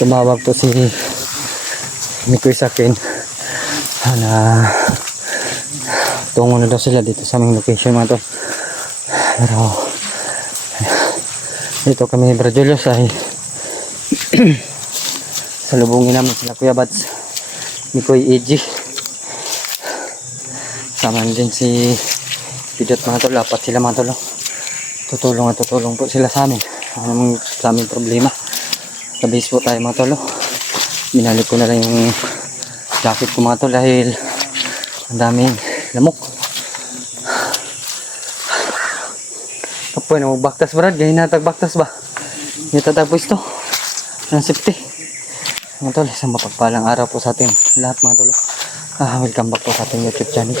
tumawag po si Mikoy sa akin na tungo na daw sila dito sa aming location mga tol. Pero dito kami Brad Julius ay salubungin namin sila Kuya Bats, Mikoy, EG, sama din si Pidot mga tol. Apat sila mga tol. Tutulong po sila sa amin. Anong sa aming problema. Kabis po tayo mga tol. Binalik ko na lang yung jacket ko mga tol dahil ang daming lamok. Kapoy na magbaktas Brad. Gaya natagbaktas ba? Itatag po ito. Ang safety. Mga tol, isang mapagpalang araw po sa atin lahat mga tol. Welcome back po sa ating YouTube channel.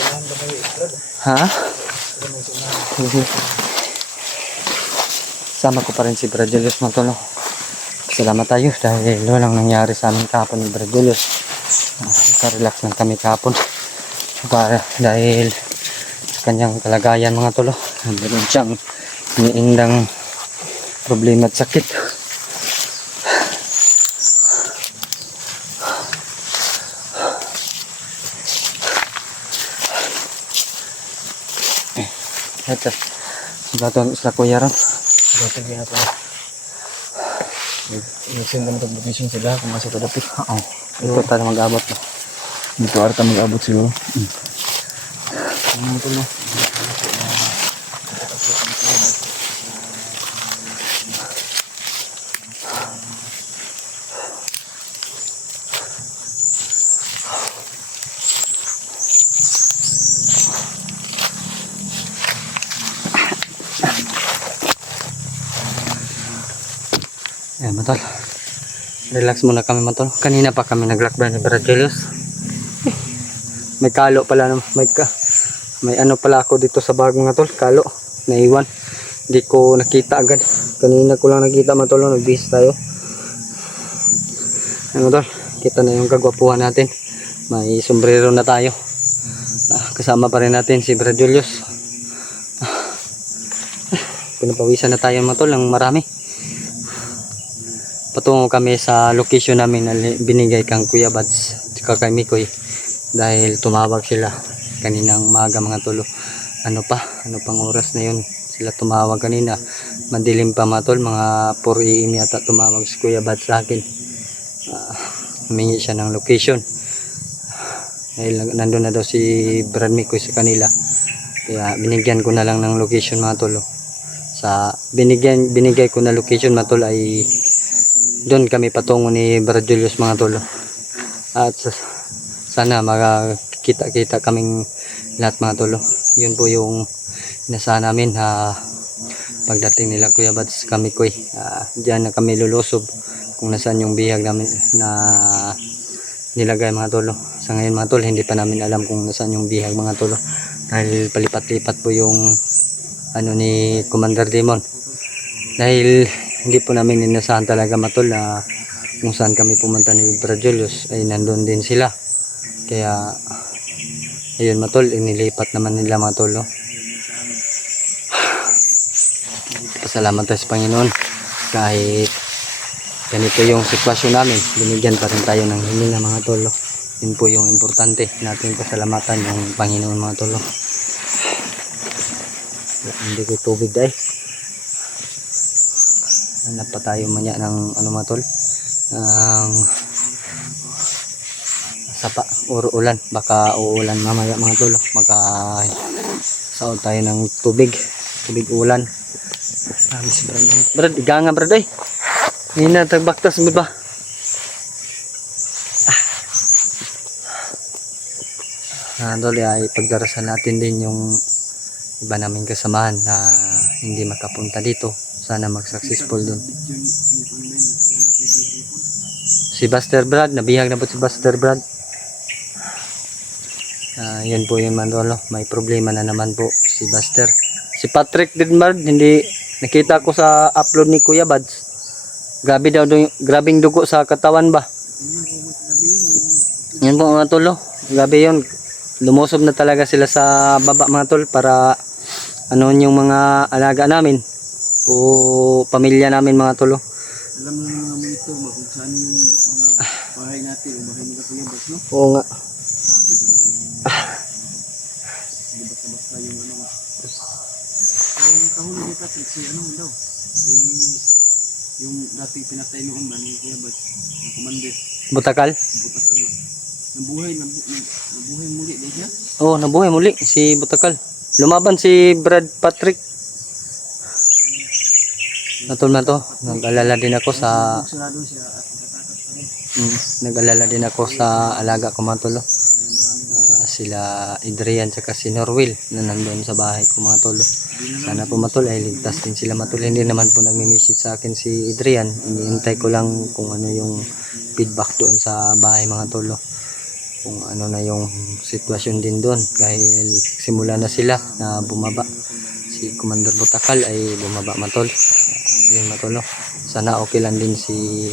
Sama ko pa rin si Brad Julius mga tol. Salamat tayo dahil walang nangyari sa amin kahapon ni Brad Julius. Naka-relax lang kami kahapon dahil sa kanyang kalagayan mga tol. Meron siyang iniindang problema at sakit. Ito, baton sa kuya ron. Bato kaya pa. Nagsin kami mag-location sila kung masih padapit. Oo. Ito tayo mag-abot. Dito arta mag-abot siguro. Ano ito mo? Ayan matol, relax muna kami matol. Kanina pa kami naglakbay ni Brad Julius. May kalo pala, may ano pala ako dito sa bagong matol, kalo naiwan, hindi ko nakita agad. Kanina ko lang nakita matol, nagbihis tayo. Ayan matol, kita na yung kagwapuhan natin, may sombrero na tayo. Kasama pa rin natin si Brad Julius. Pinapawisan na tayo matol ng marami. Patungo kami sa location namin na binigay kang Kuya Bats at kay Mikoy dahil tumawag sila kaninang maaga mga tol. Ano pang oras na yun sila tumawag kanina, madilim pa mga tol, mga 4 AM yata tumawag si Kuya Bats sa akin. Humingi siya ng location dahil nandun na daw si Brad Mikoy sa kanila, kaya binigyan ko na lang ng location mga tol. Sa binigay ko na location mga tol ay doon kami patungo ni Brad Julius mga tol. At sana makakita kaming lahat mga tol. Yun po yung nasa namin pagdating nila Kuya Bats kami Koy. Diyan na kami lulusob kung nasaan yung bihag namin na nilagay mga tol. Sa ngayon mga tol, hindi pa namin alam kung nasaan yung bihag mga tol. Dahil palipat-lipat po yung ano ni Commander Demon. Dahil hindi po namin inasahan talaga matol na kung saan kami pumunta ni Brad Julius ay nandun din sila. Kaya ayun matol, inilipat naman nila matol. Pasalamat tayo sa Panginoon kahit ganito yung sitwasyon namin, binigyan pa rin tayo ng hininga mga tol. Yun po yung importante natin pasalamatan yung Panginoon mga tol. Hindi ko tubig dahil hanap pa tayo manya ng ano mga tol, sapa or ulan, baka uulan mamaya mga tol, maka saod tayo ng tubig ulan. Si Brad igangan Brad ay hindi na tagbaktas mo ba? Tol, ay pagdarasan natin din yung iba naming kasamahan na hindi makapunta dito. Sana mag-successful din. Si Buster Brad, nabihag na po si Buster Brad. Yun po yun man tol. May problema na naman po si Buster. Si Patrick din Brad, hindi nakita ko sa upload ni Kuya Bads. Grabing dugo sa katawan ba? Yan po mga tol. Grabe yun. Lumusob na talaga sila sa baba mga tol para ano yung mga alaga namin o pamilya namin mga tol. Alam mo mga monitor mo kung saan yung mga bahay natin, o bahay nila Kuya Bas, no? Oo nga. Sabi talaga yung basta-basta yung ano. Pero yung kahuli ni Patrick, si ano daw, yung dating pinatay noon ba ni Kuya Bas, yung commander, Butakal? butakal ba? Nabuhay muli din siya? Oo, nabuhay muli si Butakal. Lumaban si Brad Patrick. Natol na to. Nag-alala din ako sa Sarado siya at nakatakas pa rin. nag-alala din ako sa alaga ko mga tolo. Sila Adrian saka si Norwil na nandun sa bahay ko mga tolo. Sana po matol ay ligtas din sila matol. Hindi naman po nagme-message sa akin si Adrian. Iniintay ko lang kung ano yung feedback doon sa bahay mga tolo. Kung ano na yung sitwasyon din doon dahil simula na sila na bumaba. Si Commander Butakal ay bumaba matol. Yun matolo. Sana okay lang din si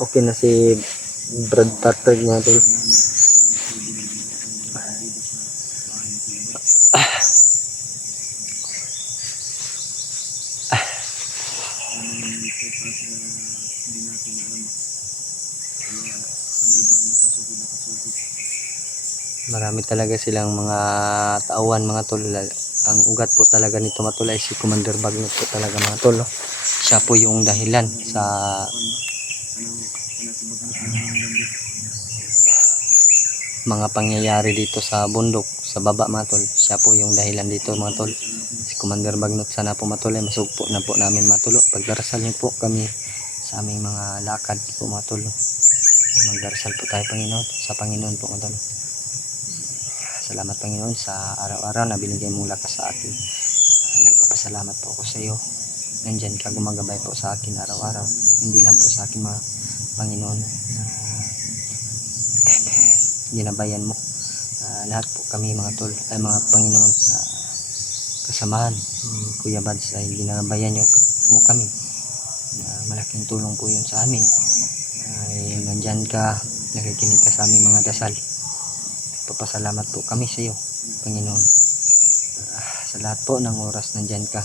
okay na si Brad Patrick mga tol. Marami talaga silang mga tauhan mga tol. Ang ugat po talaga nito matol ay si Commander Bagnot po talaga mga tol. Siya po yung dahilan sa mga pangyayari dito sa bundok, sa baba mga tol. Siya po yung dahilan dito mga tol. Si Commander Bagnot, sana po matol ay masugpo na po namin matulo. Pagdarasal niyo po kami sa aming mga lakad po mga tol. Magdarasal po tayo Panginoon, sa Panginoon po mga tol. Salamat Panginoon sa araw-araw na binigay mong lakas sa akin. Nagpapasalamat po ako sa iyo. Nandyan ka gumagabay po sa akin araw-araw. Hindi lang po sa akin mga Panginoon na ginabayan mo. Lahat po kami mga tol ay mga Panginoon na kasamahan ni Kuya Bads ay ginabayan mo kami. Malaking tulong po yun sa amin. Ay nandyan ka, nakikinig ka sa aming mga dasal. Papasalamat po kami sa iyo, Panginoon. Sa lahat po ng oras nandyan ka.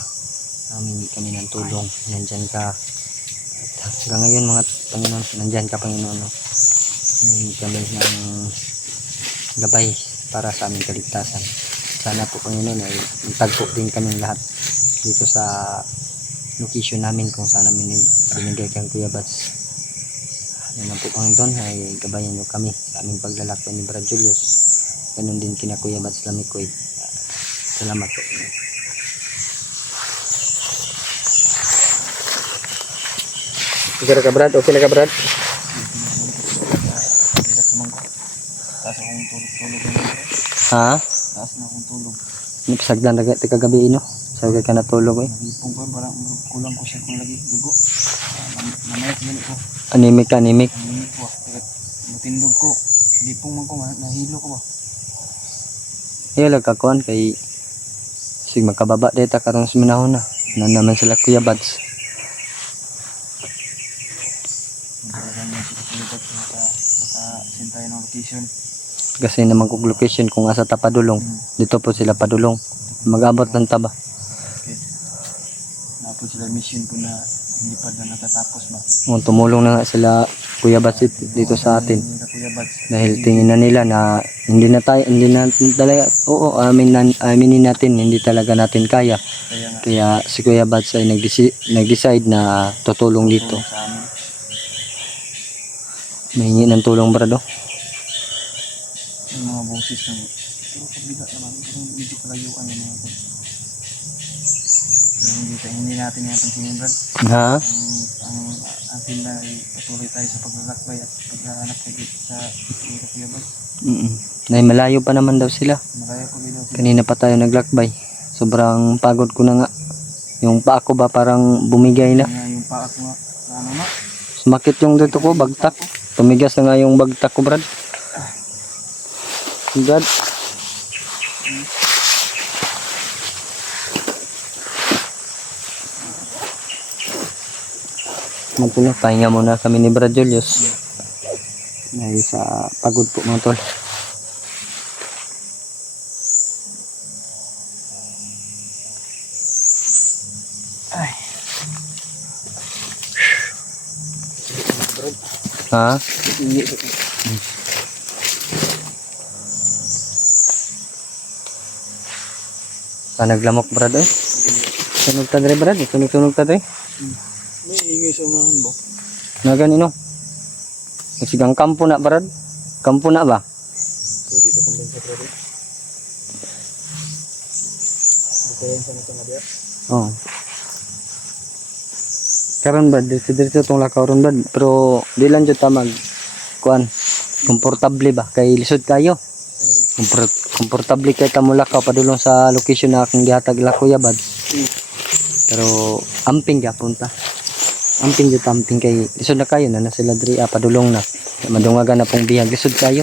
Humingi kami ng tulong. Nandyan ka. At hanggang ngayon mga Panginoon, nandyan ka Panginoon. Humingi kami ng gabay para sa aming kaligtasan. Sana po Panginoon ay magtagpo din kami lahat dito sa location namin kung saan namin binigay kang Kuya Bats. Yan lang po Panginoon ay gabayan nyo kami sa aming paglalakbay ni Brad Julius. Ganun din kina Kuya Bats Lamikoy. Salamat po. Okay na ka Brad? Okay na ka Brad? Relax naman ko. Taas akong tulog na. Ha? Taas na akong tulog. Napasagdan na ka gabi no? Sagad ka natulog eh. Nagipong ko, parang kulang ko siya kung lagi dugo. Namayat ganit ko. Anemic ka, anemic. Nanginig ko. Matindog ko. Lipong man ko, nahilo ko ba? Iyalag kakuan kay sig makababa data karon sa minahon na. Na naman sila Kuya Bads. Talagang yung sikulibat baka sintay ng location. Kasi naman kung location kung asa ta padulong. Dito po sila padulong. Mag-abot ng taba. Okay. Napo sila mission po na lipad na natatapos ba? Tumulong na nga sila Kuya Bads dito sa atin. Kuya Bats. Dahil tingin na nila na hindi na talaga, oo, aminin natin, hindi talaga natin kaya. Kaya nga. Kaya si Kuya Bads ay nag-decide na tutulong dito. Sa amin. Mahingi ng tulong brado. Yung mga boses ng pero pabigat naman. Pero medyo kalayuan yung mga boses. Pero hindi natin yung pansinin Brad. Ha? Ang atin na patuloy tayo sa paglalakbay at paghahanap tayo sa Kuya Bats. Dahil malayo pa naman daw sila. Maraya po ginaw sila. Kanina pa tayo naglakbay. Sobrang pagod ko na nga. Yung paa ko ba parang bumigay na. Kaya yung paa ko nga, ano na, Sumakit yung dito ko, bagtak. Tumigas na nga yung bagtak ko, Brad. God. Magpula, pahinga muna kami ni Brad Julius. Dahil sa pagod po mga tol. ay, Brad. Ha? Hingi sa Naglamok brad eh. Sunog ta dre brad, sunog ta dre. may hingi sa unahan mo. Na ganino. Sigang kampo na brad. Kampo na ba? So dito kung sa Brad. Dito yan sa nato na diya. Oh. Karon brad, dito tong lakaw ron brad, pero di lang jud ta mag kuan. Komportable ba kay lisod kayo. Komportable kay ta mo lakaw padulong sa location na akong gihatag la kuya bad. Pero amping gyapon ta. Amping jud amping kay lisod na kayo na sila diri padulong na. Madungagan na pong bihag lisod kayo.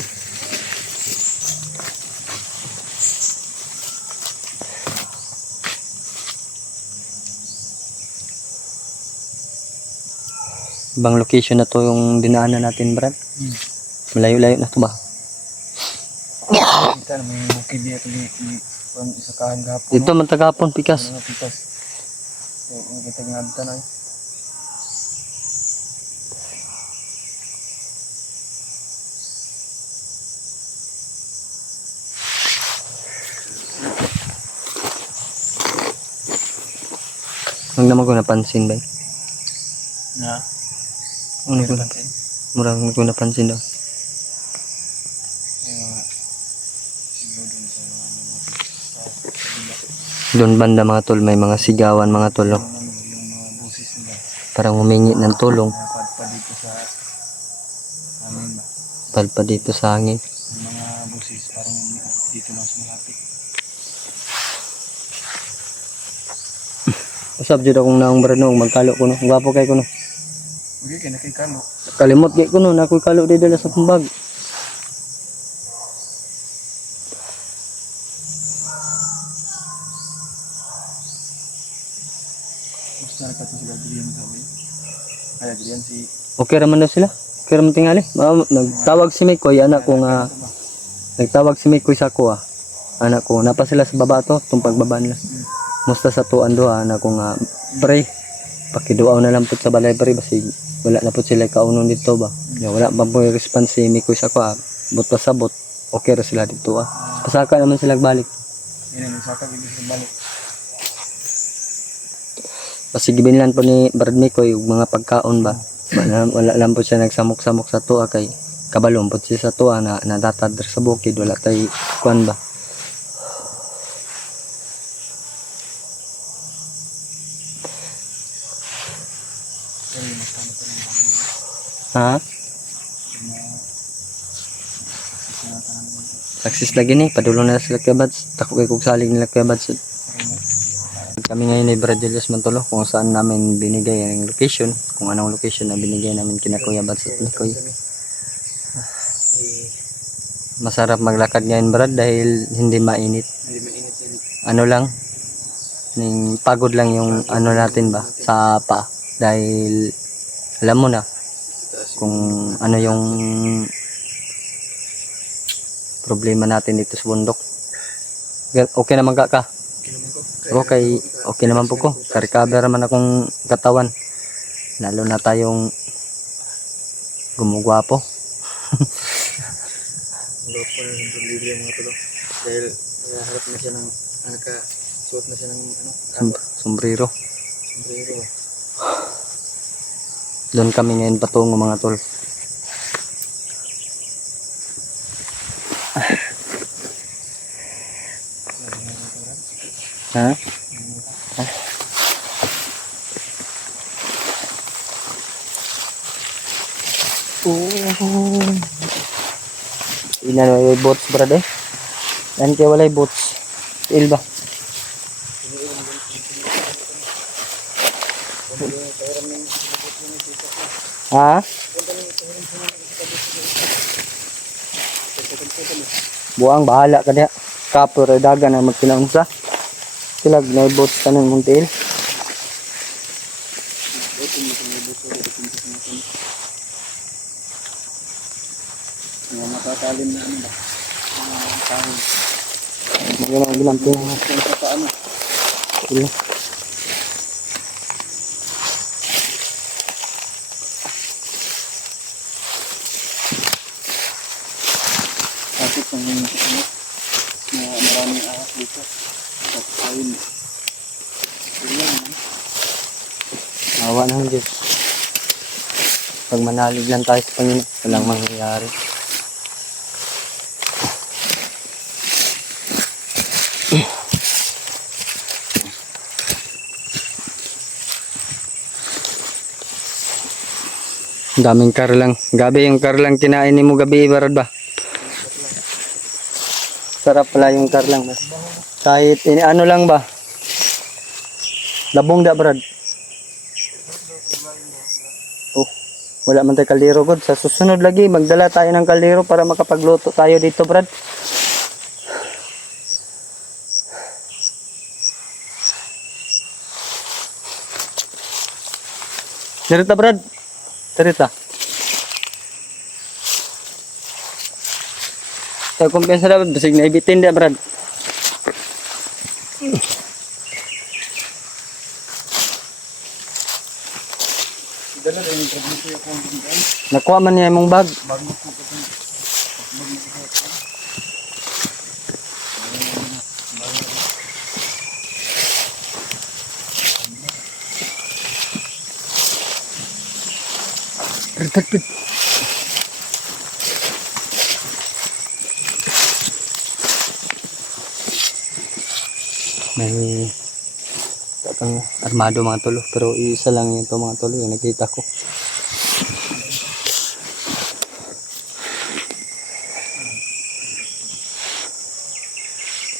Ibang location na to yung dinaanan natin, Brad. Malayo-layo na to ba? Kita na may bukid diya to di pang isakahan gahapon. Dito man tagapon pikas. Mga pikas. Yung kita ngabta na. Huwag naman ko napansin ba? Na. Ano ko murang ko napansin daw. Doon banda mga tol, may mga sigawan mga tol. Oh. Yung mga busis nila. Parang humingi ng tulong. Padpa dito sa amin ba. Palpa dito sa hangin. Yung mga busis parang dito lang sumahati. Usap jud akong naong Brad no, magkalo ko no. Gwapo kay ko no. Okay, kaya nakikalo. Kalimot kay ko no, na ako'y kalo di dala sa pambag. Basta nagkata sila dilihan sa amin. Kaya dilihan si... Okay raman daw sila. Okay raman tingali. Nagtawag si Mikoy, anak ko nga. Nagtawag si Mikoy sa ako ah. Anak ko, napa sila sa baba to, itong pagbaba nila. Musta sa tuan do anak ko nga. Pre, pakiduaw na lang po sa balay pre. Basi wala na po sila kaunon dito ba. Wala pa po yung response si Mikoy sa ako ah. Bot pa sabot. Okay ra sila dito ah. Pasaka naman sila balik. Yan ang saka bigla sa balik. Basi gibinlan po ni Brad Mikoy yung mga pagkaon ba. Wala lang po siya nagsamok-samok sa tuwa kay kabalong po siya sa tuwa na nadatad sa bukid. Wala tayo kuan ba. Pero yung mas kano pa rin kami. Ha? Taksis lagi ni, padulong na sila kay Bads. Tako kay kog saling nila kay Bads. Kami ngayon ay Brad Julius Mantolo kung saan namin binigay ang location, kung anong location na binigay namin kina Kuya Bads at Mikoy. Masarap maglakad ngayon Brad dahil hindi mainit. Hindi mainit yan. Ano lang, pagod lang yung ano natin ba sa pa dahil alam mo na kung ano yung problema natin dito sa bundok. Okay naman ka? Okay naman po ko. Ka-recover naman akong katawan. Lalo na tayong gumugwapo. Lord po na yung problema mga tulo. Dahil harap na siya ng suot na siya ng Sombrero. sombrero. Doon kami ngayon patungo mga tol. Ha? Oh. Ilan may boats brad eh. Yan kaya walay boats. Il ba? Ha? Buang bahala ka diha. Kapur dagan na magkinaunsa. Sila na boats tanan mong tiil. Mga makakalim na ano ba? Mga kahoy. Magandang ginamping. Kung sa paano? Sila. Ayun. Ayun. Awa ng Diyos. Pag manalig lang tayo sa Panginoon, walang mangyayari. Daming karlang. Gabi yung karlang kinain ni mo gabi, Barad ba? Sarap pala yung karlang. Ba? Kahit ano lang ba? Labong da, Brad. Oh, wala man tayo kaldero, God. Sa susunod lagi, magdala tayo ng kaldero para makapagluto tayo dito, Brad. Dirita, Brad. Dirita. Sa kumpiyansa na, basig na ibitin da, Brad. Dala rin yung trabaho ko yung bigay. Nakuha man niya mong bag. Bago ko pa ito. Prit. May takang armado mga tulo, pero isa lang yung to mga tulo yung nakita ko.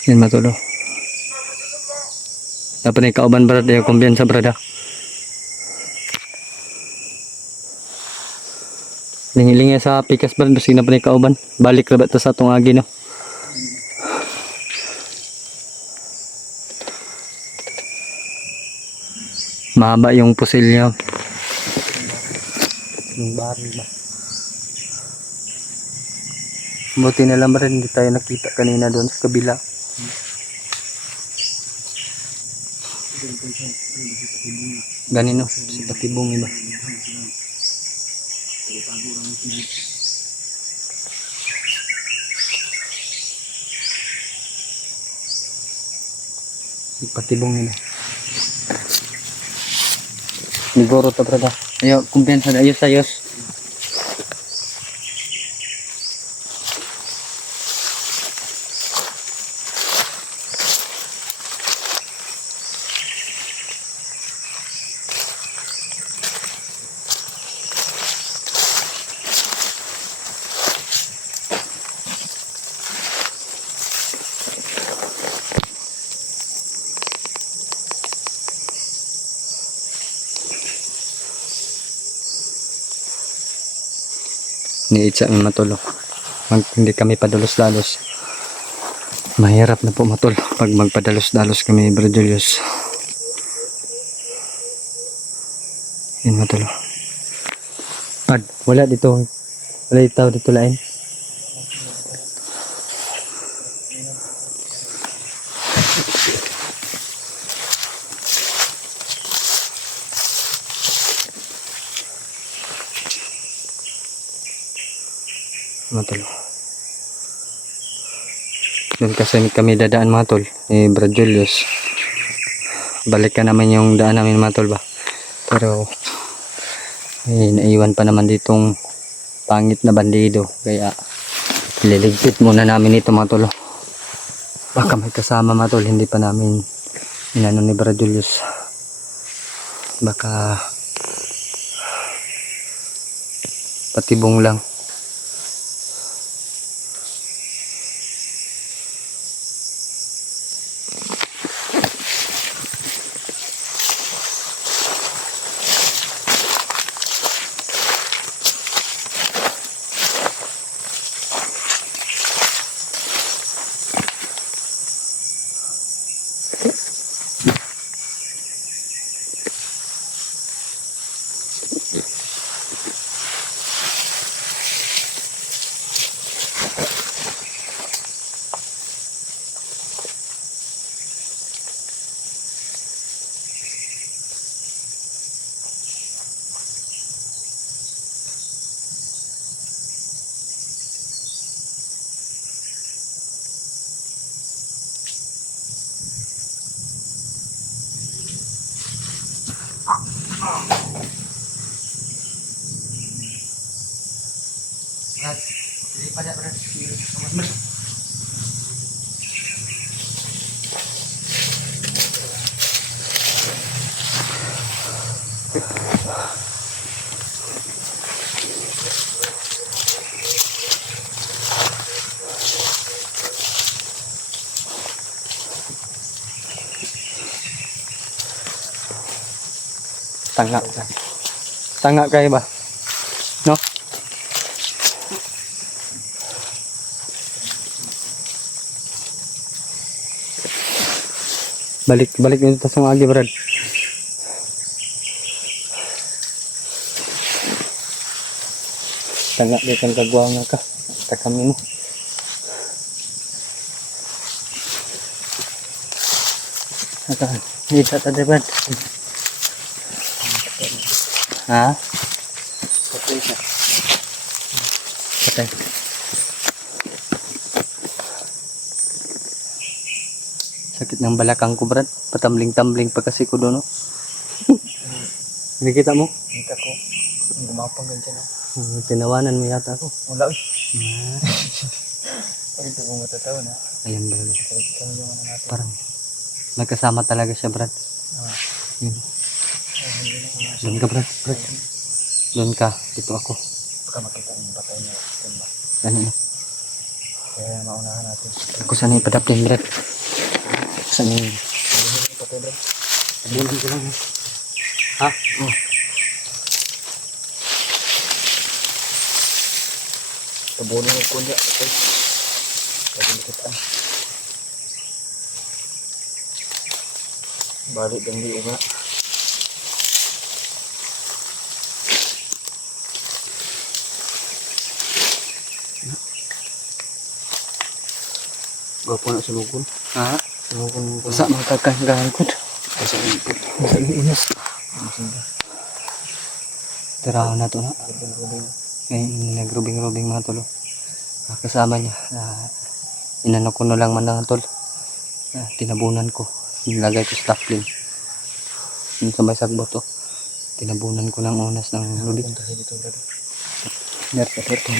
Yan mga tulo. Dapat na ikauban, Brad, yung kumbiyansa, Brad, ha? Lingi-lingi sa pikas, Brad, basta na pa na ikauban. Balik na ba ito sa itong agi, no? Mahaba yung pusil niya. Yung baril ba? Buti na lang rin, hindi tayo nakita kanina doon sa kabila. Ganino, si Patibong iba. Si Patibong nila. Siguro to, brada. Ayo, kumpiyansa na. Ayos. Ni Itza ang matulog. Hindi kami padalos-dalos. Mahirap na po matol pag magpadalos-dalos kami, Bro Julius. Yan matulog. Pad, wala dito lain. Matol. Doon kasi kami dadaan mga tol, Brad Julius. Balik ka naman yung daan namin mga tol ba. Pero naiwan pa naman ditong pangit na bandido, kaya liligpit muna namin ito mga tol. Baka may kasama mga tol, hindi pa namin inano ni Brad Julius. Baka Patibong lang. Brad, hindi pa niya, Brad. Brad. Tanga. Tanga kayo ba? No? Balik nito sa mga Brad. Tanga di kang kagwanga ka. Takami mo. Akan, dito tadi Brad. Ha? Patay siya. Patay. Sakit ng balakang ko, Brad. Patambling-tambling pa kasi ko doon, no? Nakita mo? Kita ko. Gumapang ganyan na. Tinawanan mo yata ako. Wala. Ah, Pag ito kung matatawa na. ayan, Brad. Ito yung ano natin. Parang magkasama talaga siya, Brad. Ah. Yun. Hindi na kung nasa. Doon ka, Brad. Brad. Doon ka. Dito ako. Baka makita yung patay niya. Diba? Ano? Kaya maunahan natin. Ako sana yung padaplin, Brad. Saan yung... Hindi na patay bro. Bulan ko lang. Ha? Oh. Tabunin yung kundi. Patay. Kaya likitaan. Balik dan di uga. Gwapo na sulukon. Ha? Sulukon ko. Sa mga kakanggahan ko. Sa ipot. Sa iinas. Masinda. Tirahan na to na. Rubing-rubing. Ngayon, nagrubing-rubing mga tolo. Kasama niya. Inano ko na lang man ng tol. Tinabunan ko. Nilagay ko sa taplin. Yung sa may sagbot to. Tinabunan ko ng unas ng lubig. Punta dito bro. Nerta dito.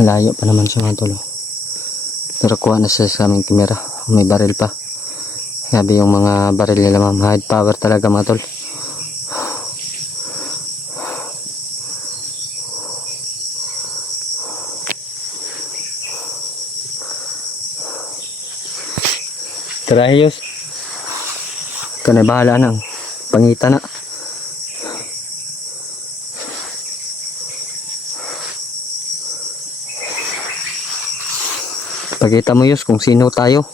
Malayo pa naman siya mga tolo. Pero kuha na siya sa aming kamera. May baril pa. Sabi yung mga baril nila ma'am. High power talaga mga tol. Terayos. Kanay bahala nang pangita na. Pakita mo Yus kung sino tayo.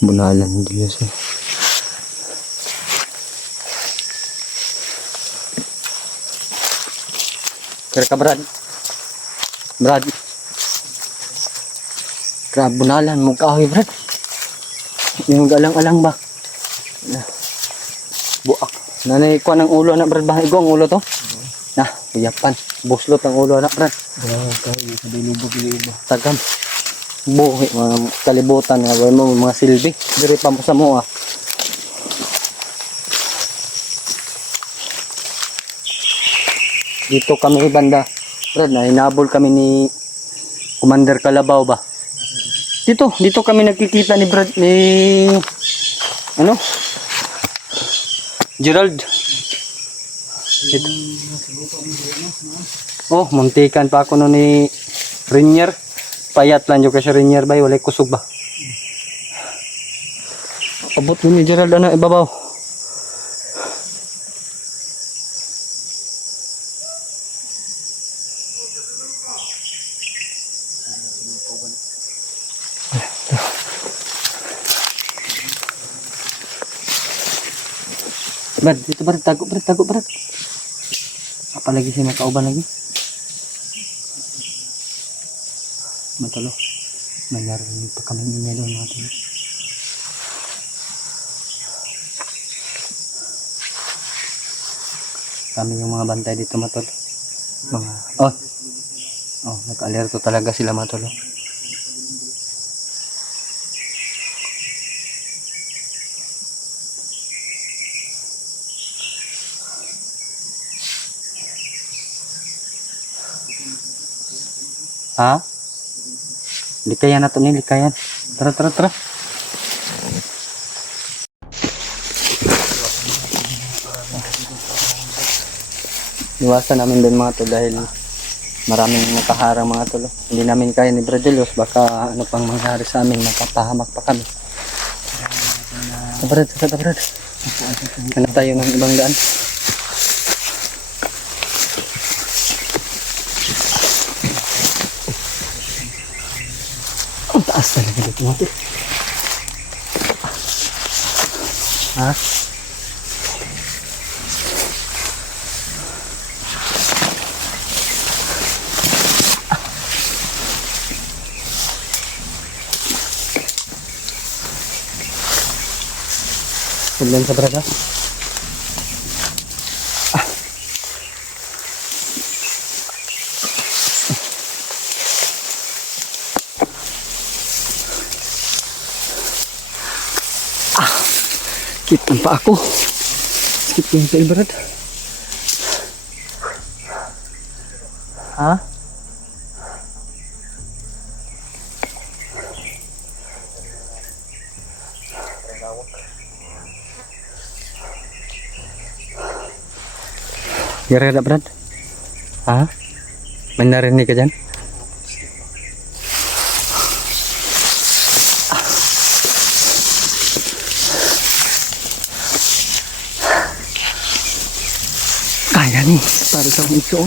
Bunalan Diyos eh. Kaya ka Brad. Brad. Grabe bunalan mo kahoy Brad. Yung galang-alang ba? Buak. Nanay ko ng ulo na Brad ba? Igo ang ulo to? Nah, iyapan. Buslot ang ulo na Brad. Grabe kayo. Sabi lubog-lubog. Tagam. Buhi, mga kalibutan nga mo mga silbi. Diri pa mo sa mo ah. Dito kami banda. Brad, na hinabol kami ni Commander Kalabaw ba? Dito kami nagkikita ni Brad ni ano? Gerald. Dito. Oh, muntikan pa ako no ni Rainier. payat lang yung kasi Rainier bay, walay kusog ba. Abot mo ni Gerald na ibabaw. Brad, dito Brad, tago Brad. Apalagi siya makauban lagi. Matalo. May narinig pa kami niya doon mga talo. Kami yung mga bantay dito matol. Mga, nag-alerto talaga sila matol. Ha? Likayan na to ni, likayan. Tara. Iwasan namin din mga to dahil maraming nakaharang mga to. Hindi namin kaya ni Bradelos, baka ano pang mangyari sa amin, makapahamak pa kami. Brad. Hanap tayo ng ibang daan. Ang taas talaga dito mga to. Ha? Tignan sa brada. Skip ang pa ako. Skip yung tail brad. Ha? Gereda Brad? Ha? May narinig ka dyan? Kaya nih, para sa mission.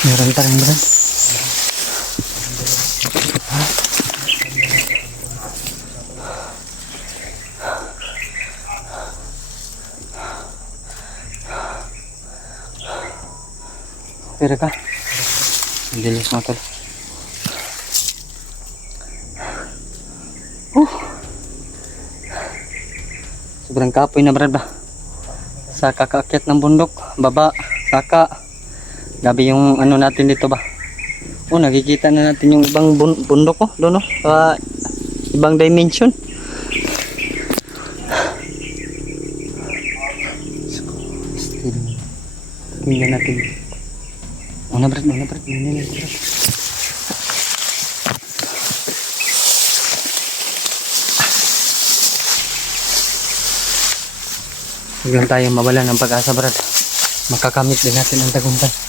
Meron pa rin ba? Pera ka? Dilis mo tol. Sobrang kapoy na Brad ba? Sa kakaakyat ng bundok, baba, saka. Gabi yung ano natin dito ba? Nakikita na natin yung ibang bundok doon sa ibang dimension. Tingnan natin. Una Brad. Huwag lang tayong mawala ng pag-asa Brad. Makakamit din natin ang tagumpay.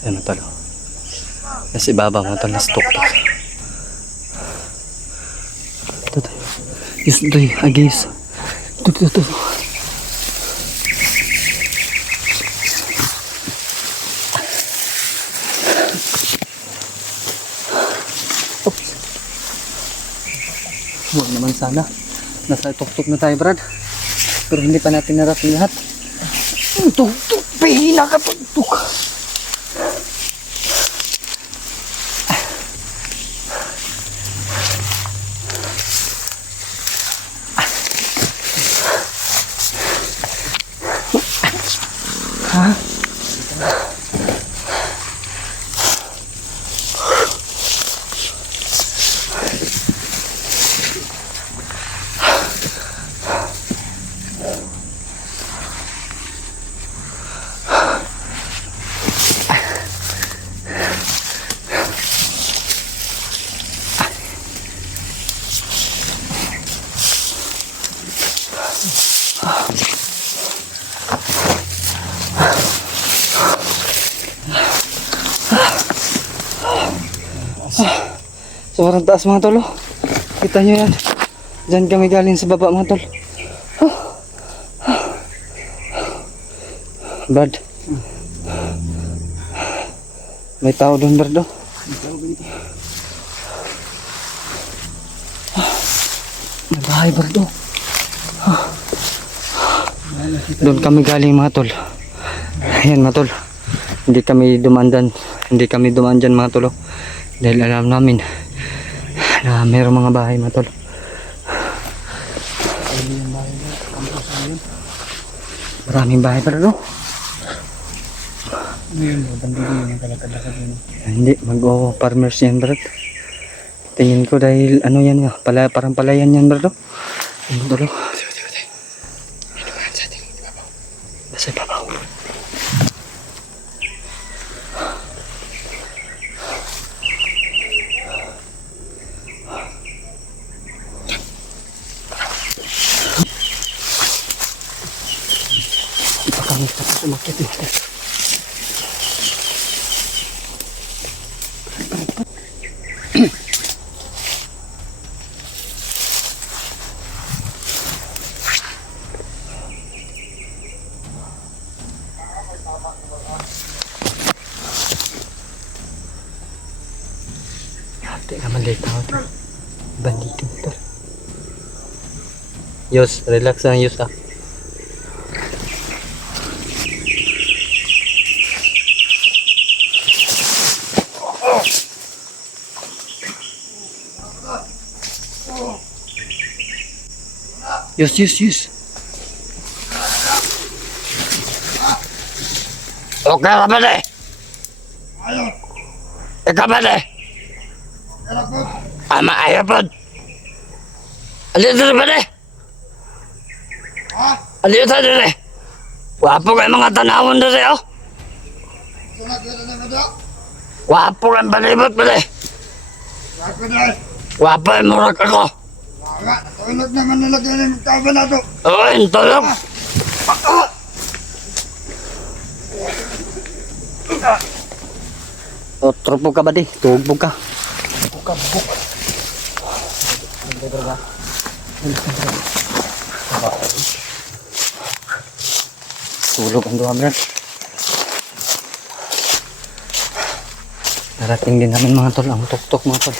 Ayan mo talo. Nasa ibaba mo talo. Nasa tuktok. Ito tayo. Yes, ito tayo. Agis. Ito. Oops. Huwag naman sana. Nasa tuktok na tayo Brad. Pero hindi pa natin narating lahat. Tuktok. Pinakatuktok. Sobrang taas mga tol. Oh. Kita nyo yan. Diyan kami galing sa baba mga tol. Brad. May tao doon Brad. Oh. May bahay Brad. Oh. Doon kami galing mga tol. Ayan mga tol. Hindi kami dumaan dyan mga tol. Oh. Dahil alam namin na mayroong mga bahay mga tol. Maraming bahay pa rin. Ngayon, bandido yung kalakad-lakad yun. Hindi, mag-farmers yan bro. Tingin ko dahil ano yan nga, parang palayan yan bro. Ano tol? Basta ibabaw. Kami tapos umakit eh. Hati naman late ako. Bandito ito. Yus, relax lang Yus ah. Yus. Okay ka ba de? Ikaw ba de? Ama ayaw po. Alito na ba de? Alito na de? Wapo kayo mga tanawon na de oh. Wapo kang balibot ba de? Wapo yung murag ako. Natulog naman nalagyan ng taba na ito. Oo, yung tulog. O, tropog ka ba di? Tugbog ka. Bukabuk. Tulog ang duha brad. Narating din namin mga tol, ang tuktok mga tol.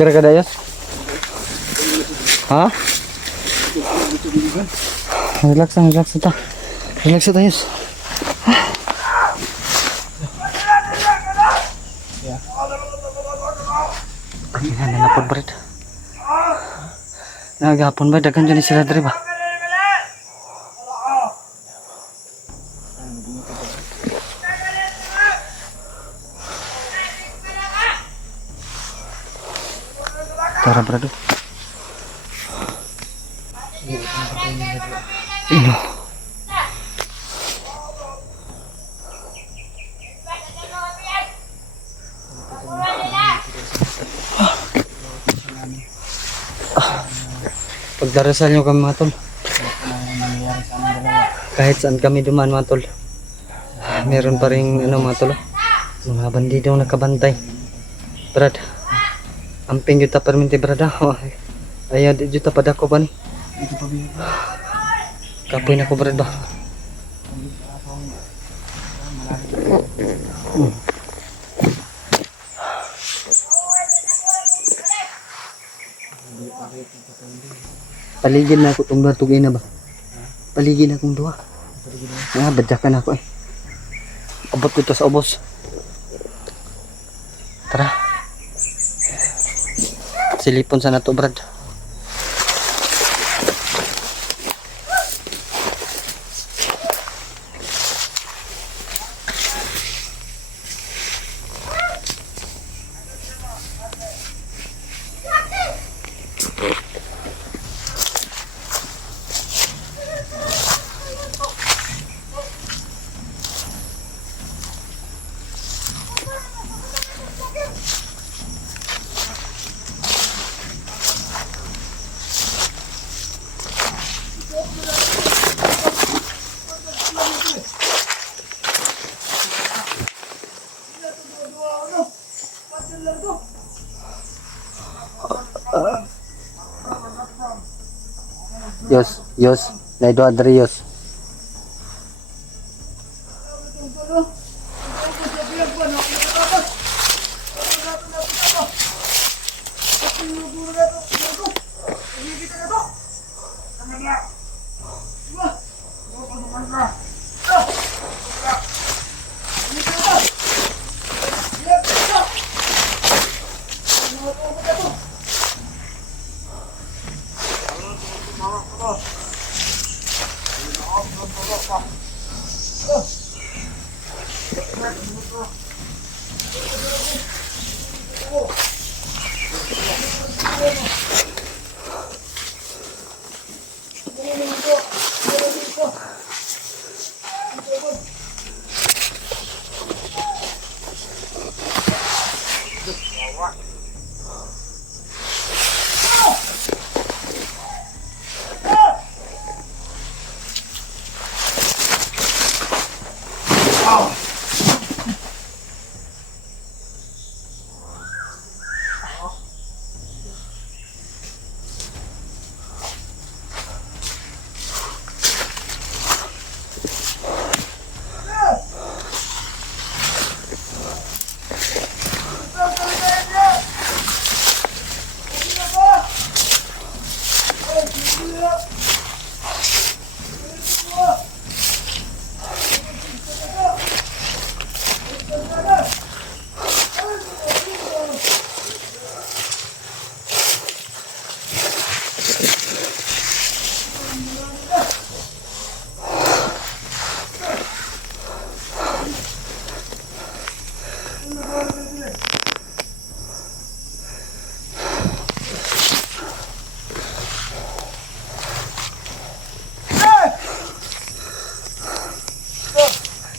Kira ka dayos? Ha? Relax ita. Relax ita yus. Ang nanapod Brad. Nagapon ba? Dagan dyan sila diri ba? Tara Brad. Ino. Pagdarasal nyo kami mga tol. Kahit saan kami dumaan mga tol. Meron pa rin ano mga tol. Mga bandido nakabantay. Brad. Amping juta perminti Brad. Oh, ayaw di juta pada ko ba ni? Kapoy na ko Brad ba? Paligid na ako itong tugay na ba? Paligid na akong duha. Badyakan ako eh. Abot ko ito sa ubos. Tara. Silipon sana to Brad. Yos. Naido adri yos.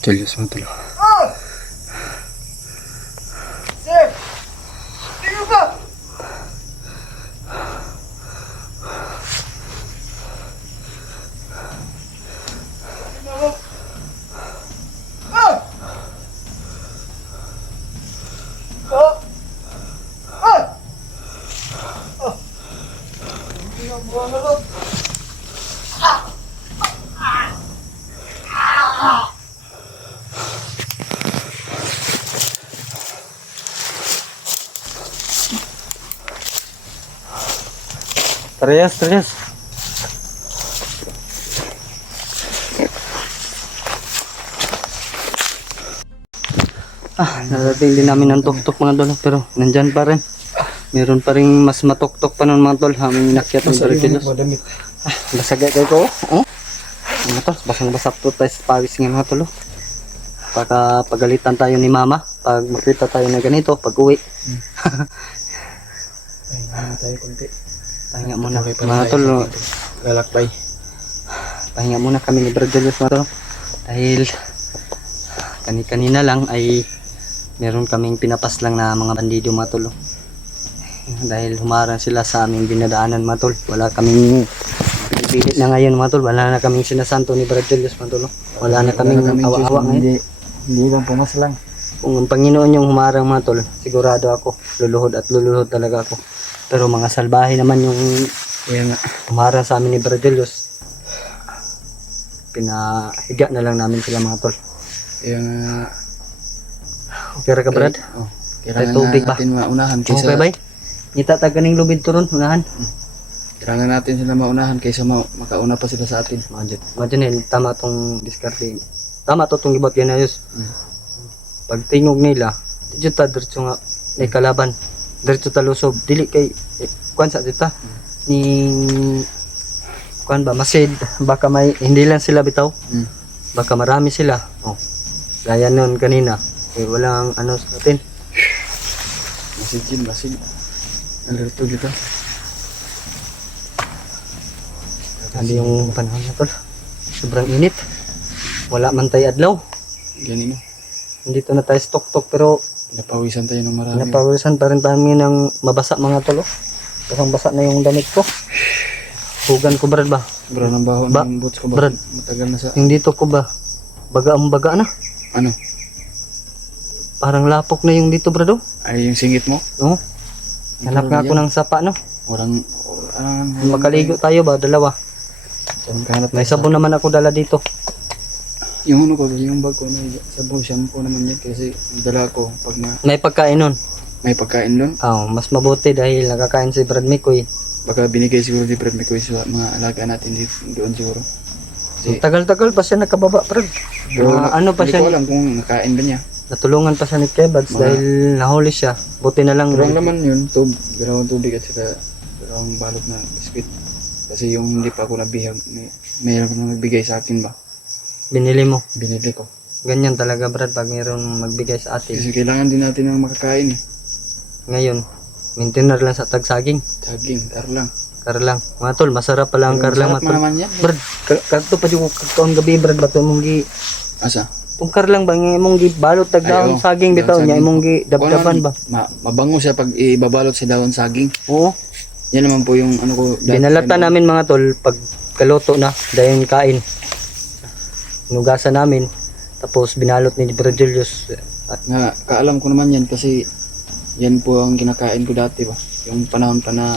Julius mga tol. Terus. Narating din namin ang tuktok mga tol, pero nandyan pa rin. Meron pa rin mas matuktok pa nun mga tol, aming inakyat ng Bertilos. Basagay kayo ko, oh. Mga tol, basang-basak to tayo sa pawis ng mga tol. Pagalitan tayo ni mama, pag makita tayo na ganito, pag uwi. Pahinga tayo konti. Pahinga muna mga tol. Lalakbay. Pahinga muna kami ni Bertilos mga tol. Dahil kanina lang ay meron kaming pinapas lang na mga bandido mga tol. Dahil humarang sila sa aming dinadaanan mga tol. Wala kaming pinipilit na ngayon mga tol. Wala na kaming sinasanto ni Bertilos mga tol. Wala na kaming awa-awa ngayon. Hindi lang pumas lang. Kung ang Panginoon yung humarang mga tol, sigurado ako, luluhod talaga ako. Pero mga salbahe naman yung humarang sa amin ni Bertilos. Pinahiga na lang namin sila mga tol. Yung Okay ra ka Brad? oh, Tay tubig ba? natin maunahan kaysa Okay bay? Ngita taganing lubid turon, unahan. kailangan natin sila maunahan kaysa makauna pa sila sa atin. Imagine, tama tong diskarte. Tama to tong ibot yan ayos. Pag tingog nila, dito ta diretso nga may kalaban. Diretso ta lusob. Dili kay kuan sa dita. Ni kuan ba masid baka may hindi lang sila bitaw. Baka marami sila. Oh. Gaya nun kanina. Eh walang ano sa atin. Masin. Alerto dito. Hindi yung panahon na tol. Sobrang init. Wala man tayo adlaw. Ganino. Nandito na tayo sa tuktok pero Napawisan tayo ng marami. napawisan pa rin kami ng mabasa mga tol. Basang basa na yung damit ko. Hugan ko Brad ba? Sobrang ng baho Ba- ng boots ko Brad. matagal na sa Yung dito ko ba? Baga na. ano? Parang lapok na yung dito Brad oh. Ay yung singit mo? No? Hanap nga ako ng sapa no. Orang Makaligo tayo ba? Dalawa. So, maghanap May tayo sabon naman ako dala dito. Yung ano ko, yung bag ko, may sabon, shampoo naman yan. Kasi dala ko, pag May pagkain nun. may pagkain doon, Mas mabuti dahil nakakain si Brad Mikoy. baka binigay siguro di Brad Mikoy sa mga alaga natin dito, doon siguro. Kasi, Tagal-tagal pa siya nakababa, Brad. Ano pa hindi siya, ko alam kung nakain ba niya. natulungan pa siya ni Kebads dahil nahuli siya. Buti na lang. Pero ang laman yun, dalawang tubig at saka dalawang balot na biskuit. Kasi yung hindi pa ako nabihag, mayroon ko na nagbigay sa akin ba? Binili mo. Binili ko. Ganyan talaga, Brad, pag mayroon magbigay sa atin. Kasi kailangan din natin ng makakain eh. Ngayon, maintainer lang sa tagsaging. Saging, lang. Karlang. Mga tol, masarap pala ang karlang, Masarap mga tol. naman yan. Brad, karto pa yung kakawang gabi, Brad, bato mong gi... Asa? Itong karlang ba, nga imong gi balot tagdaon Ay, oo. saging bitaw Daon niya, saging. imong gi dabdaban ba? Mabango siya pag ibabalot sa daon saging. Oo. Yan naman po yung ano ko. Binalata namin mga tol, pag kaluto na, dayon kain. Nugasan namin, tapos binalot ni Brad Julius. At Nga, kaalam ko naman yan kasi yan po ang kinakain ko dati ba. Yung panahon pa na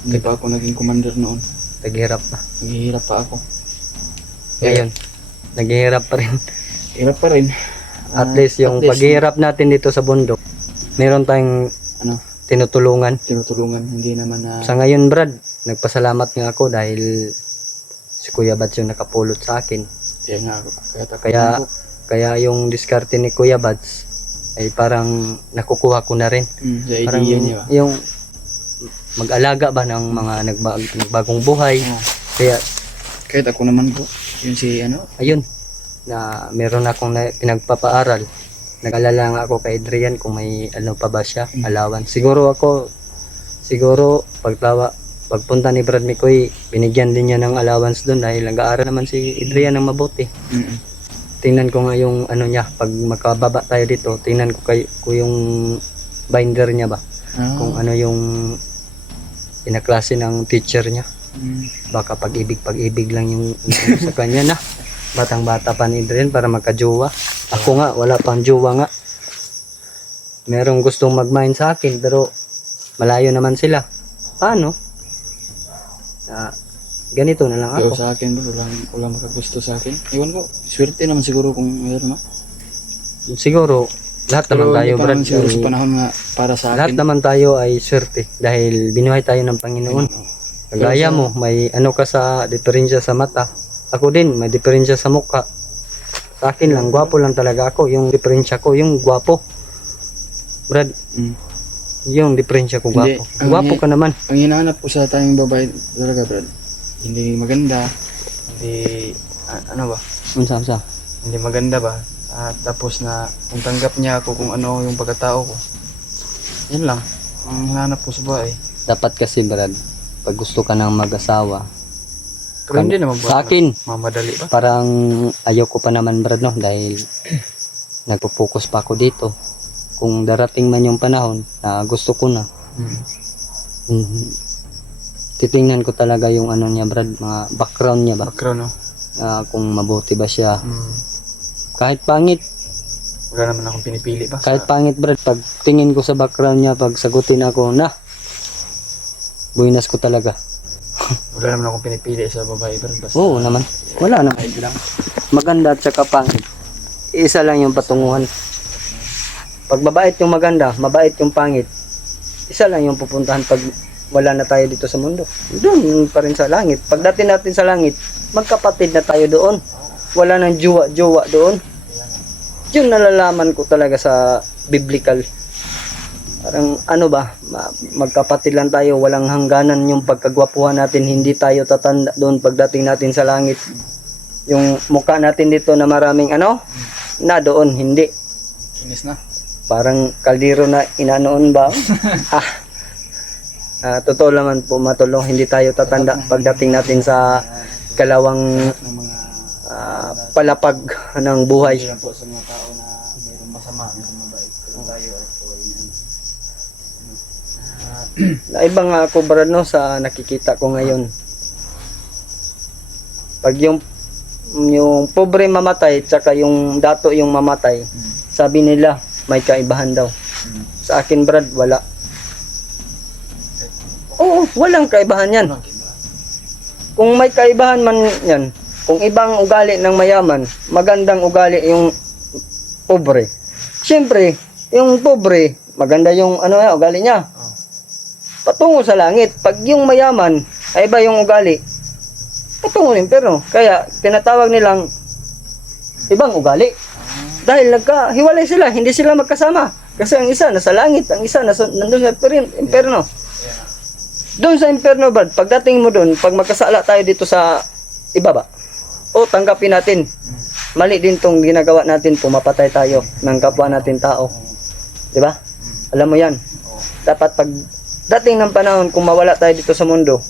hindi pa ako naging commander noon. naghihirap pa. Naghihirap pa ako. Ngayon, naghihirap pa rin. Hirap pa rin. At least yung paghihirap natin dito sa bundok, meron tayong ano, tinutulungan. tinutulungan. Hindi naman na Sa ngayon, Brad, nagpasalamat nga ako dahil si Kuya Bads yung nakapulot sa akin. kaya nga ako. Kaya- Kaya yung diskarte ni Kuya Bads ay parang nakukuha ko na rin. sa Parang idea niya ba. yung mag-alaga ba ng mga nagbagong buhay. Oo. Kaya Kahit ako naman po. Yun si ano. ayun, na meron akong pinagpapaaral. Nag-alala nga ako kay Adrian kung may ano pa ba siya, allowance. Siguro pagpunta ni Brad Mikoy, binigyan din niya ng allowance doon dahil nag-aaral naman si Adrian ng mabuti. Tingnan ko nga yung ano niya, pag makababa tayo dito, tingnan ko ko yung binder niya ba. Kung ano yung pinaklase ng teacher niya. Baka pag-ibig lang yung ano sa kanya na. Batang-bata pa ni Adrian para magka-jowa. Ako nga, wala pang jowa nga. Merong gustong mag-mind sa akin pero malayo naman sila. Paano? Ganito na lang Pero ako. sa akin bro, walang makagusto sa akin. Iwan ko, swerte naman siguro kung mayroon na. Siguro, lahat Pero naman tayo, hindi pa Brad. naman siguro sa ay- panahon nga para sa Lahat akin. naman tayo ay swerte dahil binuhay tayo ng Panginoon. Kagaya mo, may ano ka sa diferensya sa mata. Ako din, may diferensya sa mukha. Sa akin lang, gwapo lang talaga ako. Yung diferensya ko, yung gwapo. Brad, Mm. yung diferensya ko, Hindi, gwapo. ang Gwapo ka naman. Ang hinahanap ko sa tayong babae talaga, Brad. Hindi maganda, hindi ano ba? Unsa. Hindi maganda ba? At tapos na kung tanggap niya ako kung ano yung pagkatao ko. Yan lang. Ang hinahanap ko sa babae. Dapat kasi, Brad, pag gusto ka ng mag-asawa, Pero hindi naman sa akin, mamadali ba? parang ayaw ko pa naman, Brad, no? Dahil nagpo-focus pa ako dito. Kung darating man yung panahon na gusto ko na, titingnan ko talaga yung ano niya, Brad, mga background niya ba, Background, no? kung mabuti ba siya. Mm. Kahit pangit, Wala naman akong pinipili ba? kahit pangit, Brad, pag tingin ko sa background niya, pag sagutin ako na, buinas ko talaga. Wala naman akong pinipili sa babae, Brad. Basta Oo naman, wala naman. kahit lang. Maganda at saka pangit, isa lang yung patunguhan. Pag mabait yung maganda, mabait yung pangit, isa lang yung pupuntahan pag wala na tayo dito sa mundo. Doon pa rin sa langit. Pagdating natin sa langit, magkapatid na tayo doon. Wala nang jowa-jowa doon. Yun nalalaman ko talaga sa biblical. Parang ano ba, magkapatid lang tayo, walang hangganan yung pagkagwapuhan natin, hindi tayo tatanda doon pagdating natin sa langit. Yung mukha natin dito na maraming ano, na doon, hindi. Inis na. Parang kaldero na inanoon ba? Totoo naman po, matulong, hindi tayo tatanda pagdating natin sa kalawang Ng mga palapag ng buhay. hindi lang po sa mga tao na mayroong masama, mayroong mabait. Pero tayo ay po ay Naiba nga ako, Brad, no, sa nakikita ko ngayon. Pag yung pobre mamatay, tsaka yung dato yung mamatay, sabi nila, may kaibahan daw. Sa akin, Brad, wala. Oo, walang kaibahan yan. kung may kaibahan man yan, kung ibang ugali ng mayaman, magandang ugali yung pobre. Siyempre, yung pobre, maganda yung ano ugali niya. Patungo sa langit. Pag yung mayaman, ay iba yung ugali, patungo ng impyerno. Kaya, tinatawag nilang ibang ugali. Dahil nagkahiwalay sila, hindi sila magkasama. Kasi ang isa nasa langit, ang isa nandun sa impyerno. Doon sa impyerno, Brad, pagdating mo doon, pag magkasala tayo dito sa ibaba, tanggapin natin. Mali din tong ginagawa natin, pumapatay tayo ng kapwa natin tao. Di ba? Alam mo yan. Dapat pag dating ng panahon, kung mawala tayo dito sa mundo,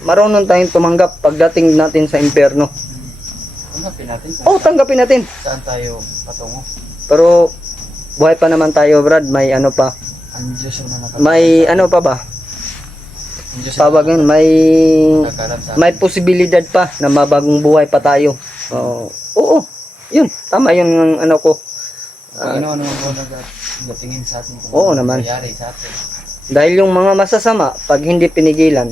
marunong tayong tumanggap pagdating natin sa impyerno. Tanggapin natin. Tanggapin natin. Saan tayo patungo? Pero buhay pa naman tayo, Brad. May ano pa. Ang Diyos naman nakakalam. May ano pa ba? Ang Diyos Tawag yun, nakakalam sa atin. may posibilidad pa na mabagong buhay pa tayo. Oo. Yun. Tama yun ang ano ko. Ano naman po nagatingin sa atin kung Oo ano naman. nangyayari sa atin. Dahil yung mga masasama, pag hindi pinigilan,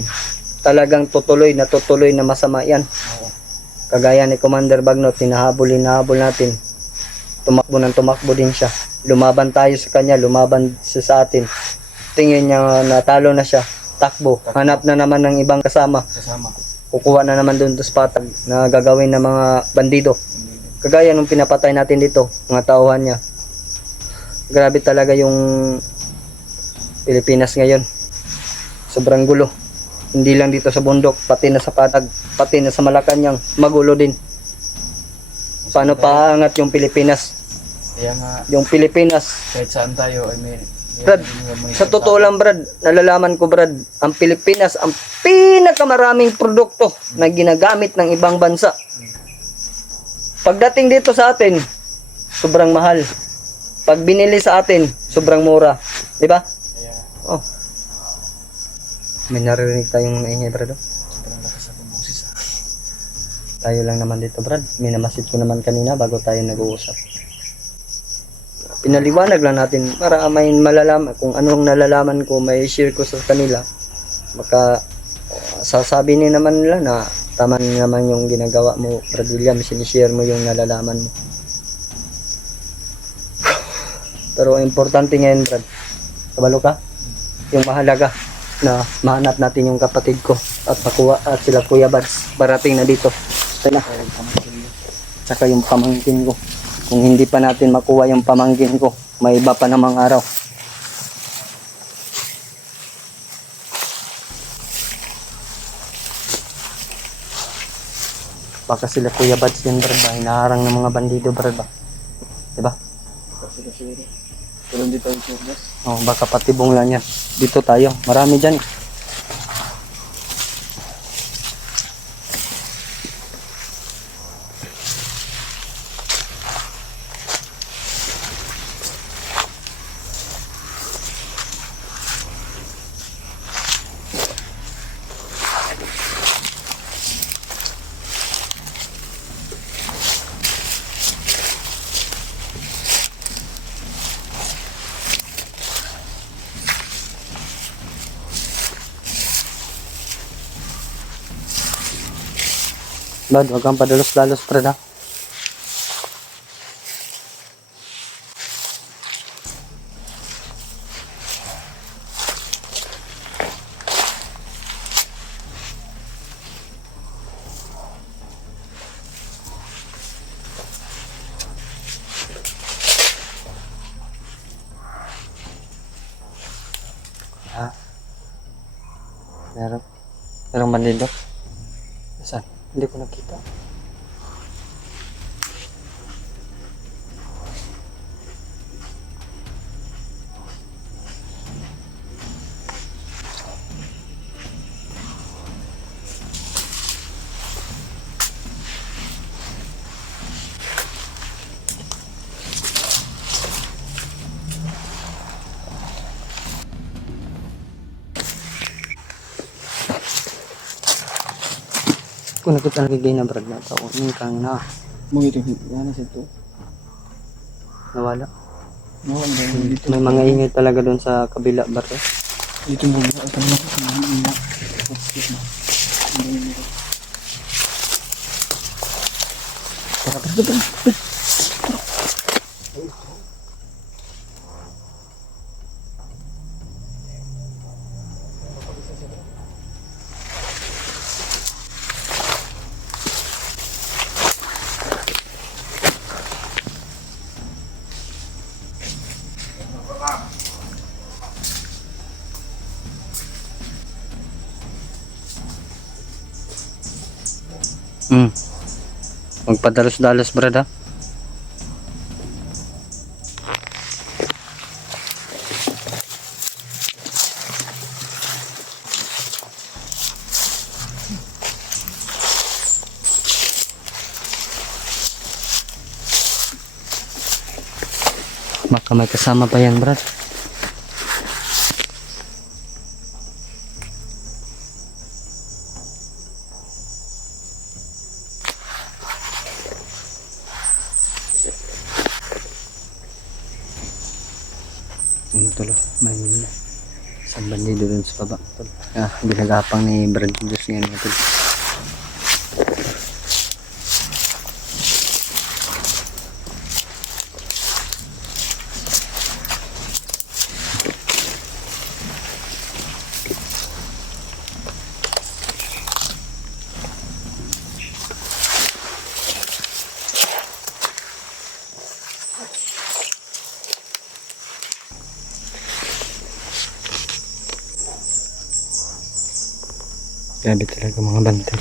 talagang tutuloy na masama yan. Oo. Kagaya ni Commander Bagnot, hinahabol natin. Tumakbo din siya. Lumaban tayo sa kanya, lumaban siya sa atin. Tingin niya natalo na siya. Takbo. Hanap na naman ng ibang kasama. Kukuha na naman doon sa patag na gagawin ng mga bandido. Kagaya nung pinapatay natin dito, mga tauhan niya. Grabe talaga yung Pilipinas ngayon. Sobrang gulo. Hindi lang dito sa bundok, pati na sa patag, pati na sa Malacanang, magulo din. Paano paangat yung Pilipinas? Kaya nga, Yung Pilipinas, kahit saan tayo, Brad, sa totoo lang, Brad, nalalaman ko, Brad, ang Pilipinas, ang pinakamaraming produkto na ginagamit ng ibang bansa. Pagdating dito sa atin, sobrang mahal. Pag binili sa atin, sobrang mura. Di ba? Kaya, Oh. May naririnig tayong maingay, Brad. sobrang lakas ng boses. Tayo lang naman dito, Brad. Minamasid ko naman kanina bago tayo nag-uusap. Pinaliwanag lang natin para may malalaman kung anong nalalaman ko, may share ko sa kanila. Maka sasabi ni naman nila na tama naman yung ginagawa mo, Brad William, sinishare mo yung nalalaman mo. Pero importante ngayon, Brad, kabalo ka? Yung mahalaga na mahanap natin yung kapatid ko at makuha at sila Kuya Bads parating na dito. Sila. Tsaka yung pamangkin ko. Kung hindi pa natin makuha yung pamangkin ko, may iba pa namang araw. Baka sila Kuya Bads yan, Brad ba? Hinaharang ng mga bandido, Brad ba? Diba? Pero hindi tayo curious. Baka patibong lang yan. Dito tayo. Marami dyan. Brad, huwag kang padalos-dalos, Brad, ha? Merong bandido? Saan? Hindi ko nakita. Kung nakita nagigay na, Brad, na tao, yung kang na Mungkin itu, mana situ? nawala. No, dito. May mga ingay talaga doon sa kabila, Brad. Dito muna, akan mo. Magpadalos-dalos brad ha. Baka may kasama pa yan brad. Ano tulo, may isang bandido dun sa baba. Ginagapang ni Brad Diyos ngayon nga tulo. Grabe talaga mga bantay.